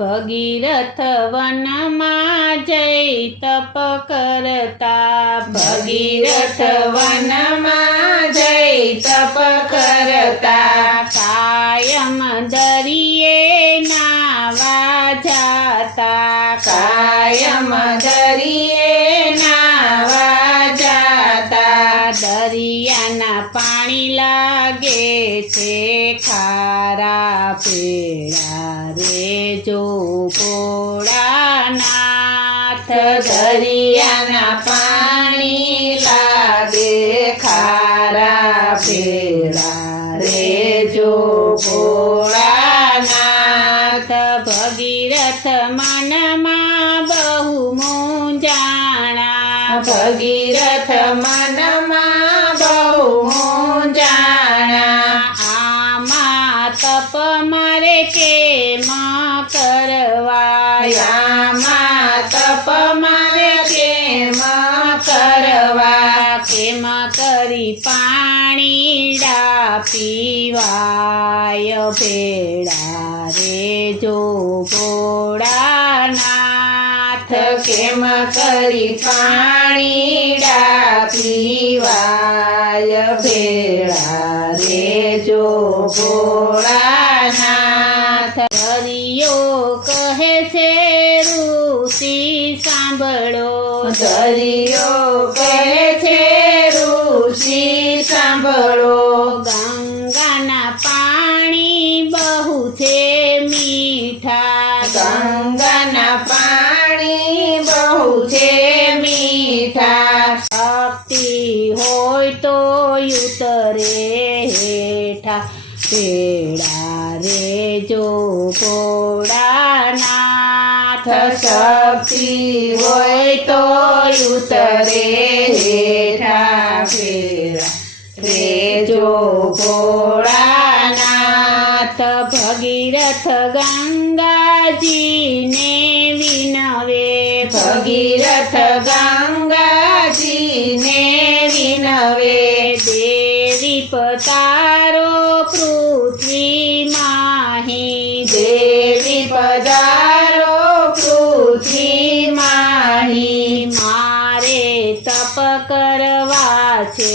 ભગીરથ વનમાં જઈ તપ કરતા ભગીરથ વનમાં જઈ તપ કરતા કાયમ દરિયે નાવા જાતા કાયમ દરિયે નાવા જાતા દરિયાના પાણી લાગે છે ખારા પેડા રે જો ભોળાનાથ દરિયાના પાણી લાગે ખારા પેડા રે જો ભોળાનાથ ભગીરથ મનમાં બહુ મૂંઝાણા ભગીરથ મનમાં બહુ મૂંઝાણા આમાં તપ મારે કેમ કરવા યામાં તપ મારે કેમ કરવા કેમ કરી પાણીડા પીવાય ભેડા રે જો ભોળાનાથ કેમ કરી પાણીડા પીવાય ભેળા રે જો ભોળાનાથ દરિયો કહે છે ઋષિ સાંભળો દરિયો કહે છે ઋષિ સાંભળો ગંગાના પાણી બહુ છે મીઠા ગંગાના પાણી બહુ છે મીઠા શક્તિ હોય તો ઉતરે હેઠા ભેડા રે જો ભોળાનાથ શક્તિ હોય તો ઉતરે હેઠા ભેળા રે જો ભોળાનાથ ભગીરથ ગંગાજીને વિનવે ભગીરથ ગંગાજીને વિનવે દેવી પતારો પૃથ્વી માહી દેવી પધારો પૃથ્વી માહી મારે તપ કરવા છે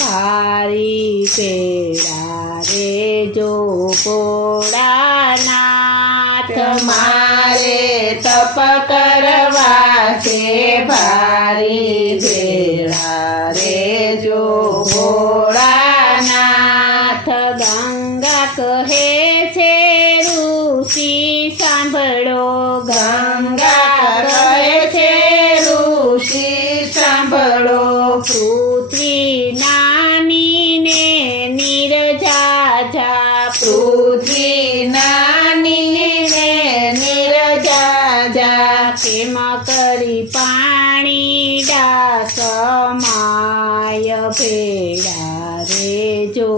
ભારી પેડા રે જો ભોળાનાથ મારે તપ કરવા છે ભારી ભેળા રે જો ભોળાનાથ ગંગા કહે છે ઋષિ સાંભળો ગંગા કહે છે ઋષિ સાંભળો પૃથ્વી નાની ને નિરજા પૃથ્વી નાની ને નિરજા કેમ કરી પાણીડા સમાય ભેડા રે જો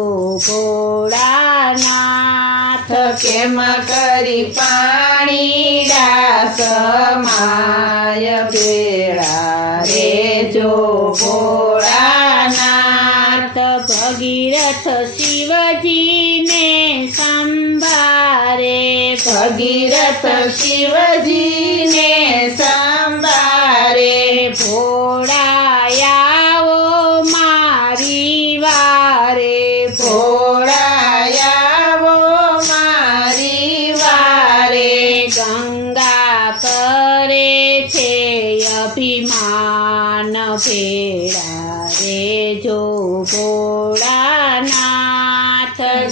ભોળાનાથ કેમ કરી પાણીડા સમાય ભેળા રે જો ભોળાનાથ ભગીરથ શિવજીને સંભારે ભગીરથ શિવજીને સંભારે ભોળાયાવો મારી વારે ભોળાયાવો મારી વારે ગંગા કરે છે અભિમાન ભેડા રે જો ભોળાનાથ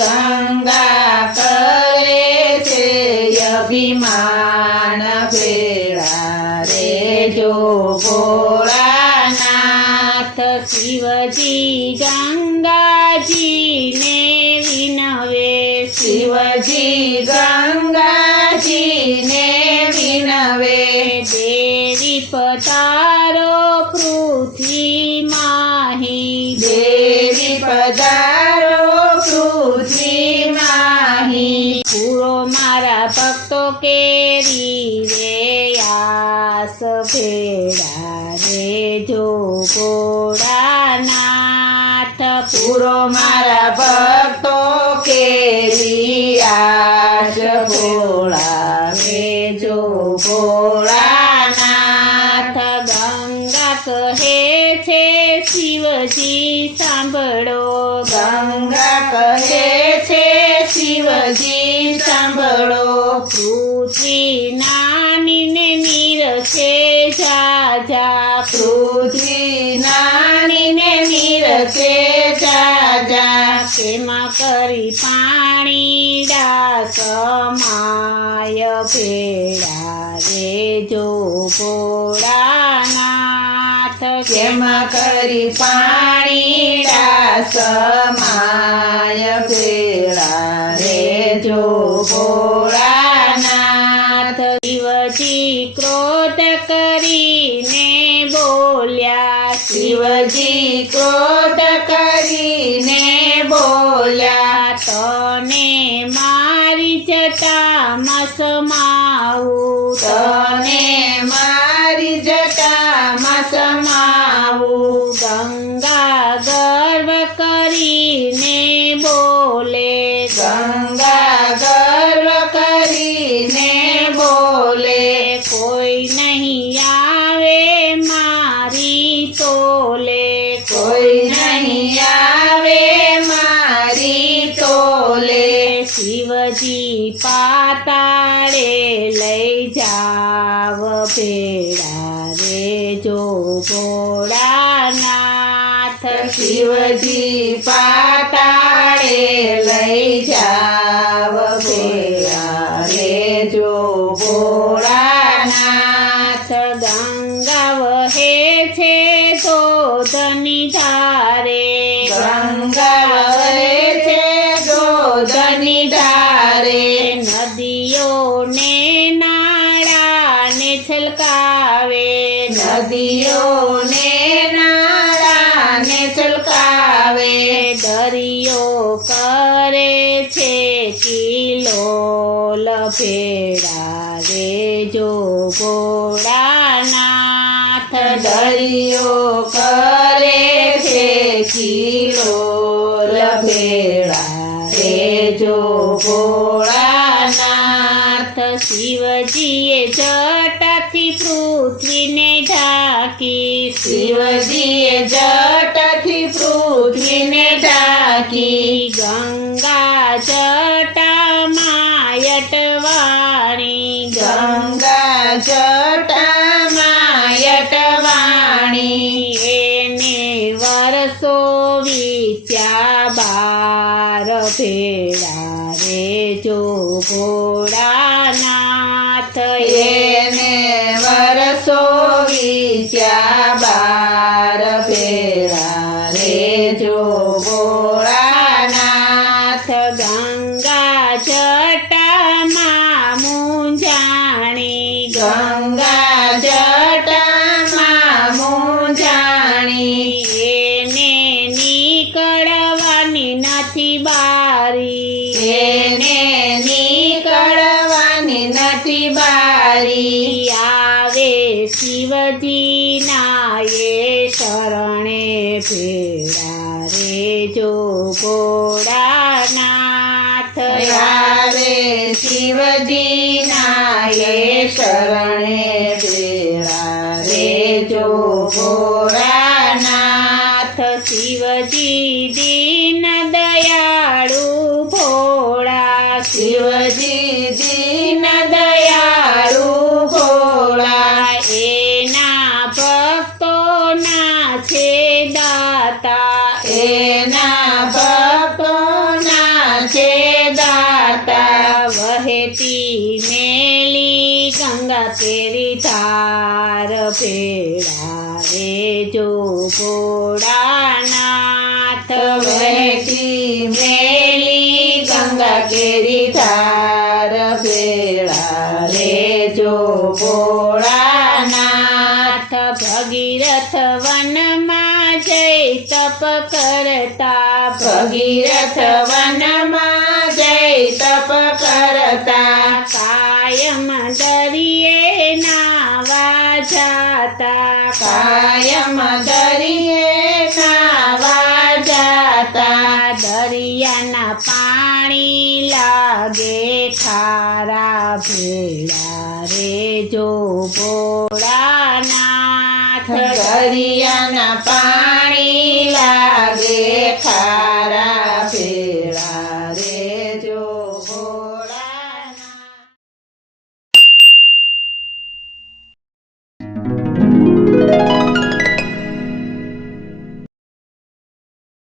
ગંગા કરે છે અભિમાન ભેળા રે જો ભોળાનાથ શિવજી ગંગાજીને વિનવે શિવજી ગંગાજીને વિનવે દેવી પધારો પૃથ્વી માહી દેવી પધારો પૃથ્વી માહી પૂરો મારા ભક્તો કેરી રે આસ ભેડા રે જો ભોળાનાથ પૂરો મારા ભક્તો કેરી આશ ભોળા રે ભોળાનાથ. ગંગા કહે છે શિવજી સાંભળો. ગંગા કહે છે શિવજી સાંભળો. પૃથ્વી નાની ને નીર છે જાજા. પૃથ્વી નાની ને નીર છે જાજા. તેમાં કરી પાણી ડાસ માય ભેળા રે જો ભોળાનાથ. કેમાં કરી પાણી ડાસ માય ભેળા રે જો ભોળાનાથ. શિવજી ક્રોધ કરીને બોલ્યા. શિવજી ક્રોધ કરીને બોલ્યા. તને મારી જટામાં સમાવું. તને મારી જટામાં સમાવું. ગંગા ગર્વ કરીને બોલે. ગંગા ગર્વ કરીને બોલે. કોઈ નહીં આવે મારી તોલે. કોઈ નહીં આવે મારી તોલે. શિવજી પાતાળે લઈ જાવ ભેળા રે જો ભોળાનાથ. શિવજી પાતાળે લઈ જાવ ભેળા રે જો ભોળાનાથ. ગંગા વહે છે ધોધની ધારે. ગંગા વહે છે ધોધની ધારે. નદીઓને નાળાને છલકાવે. નદીઓને નાળાને છલકાવે. દરિયો કરે છે કિલોલ ભેળા રે જો ભોળાનાથ. દરિયો કરે છે કિલોલ ભેળા રે જો ભોળાનાથ. શિવજીએ જટાથી પૃથ્વીને ઢાંકી. શિવજીએ જટાથી પૃથ્વીને ઢાંકી. ગંગા જટામાં યટવાણી. ગંગા જટામાં યટવાણી. એને વર્ષો વીત્યા 12 ભેળા રે જો ભોળાનાથ. એને વરસો વીત્યા 12 ભેળા રે જો ભોળાનાથ. ગંગા જટામાં મૂંઝાણી. ગંગા જટામાં મૂંઝાણી. એને નીકળવાની નથી બારી. એને નીકળવાની નથી બારી. આવે શિવજીના એ શરણે ભેળા રે જો ભોળાનાથ. આવે શિવજીના એ શરણે ભેળા રે જો ભોળાનાથ. શિવજી દીન દયાળુ ભોળા. શિવજી દીન દયાળુ ભોળા. એના ભક્તોના છે દાતા. એના ભક્તોના છે દાતા. વહેતી મેલી ગંગા તેરી ધાર ભેળા રે જો ભોળાનાથ. વહેતી મેલી ગંગા કેરી ધાર ભેળા રે જો ભોળાનાથ. ભગીરથ વનમાં જઈ તપ કરતા. ભગીરથ વનમાં જઈ તપ કરતા. કાયમ દરિયે નાવા જાતા. કાયમ દરિયે નાવા જાતા. દરિયાના પાણી લાગે હારા ભેળા રે જો ભોળાનાથ દરિયાના પાણી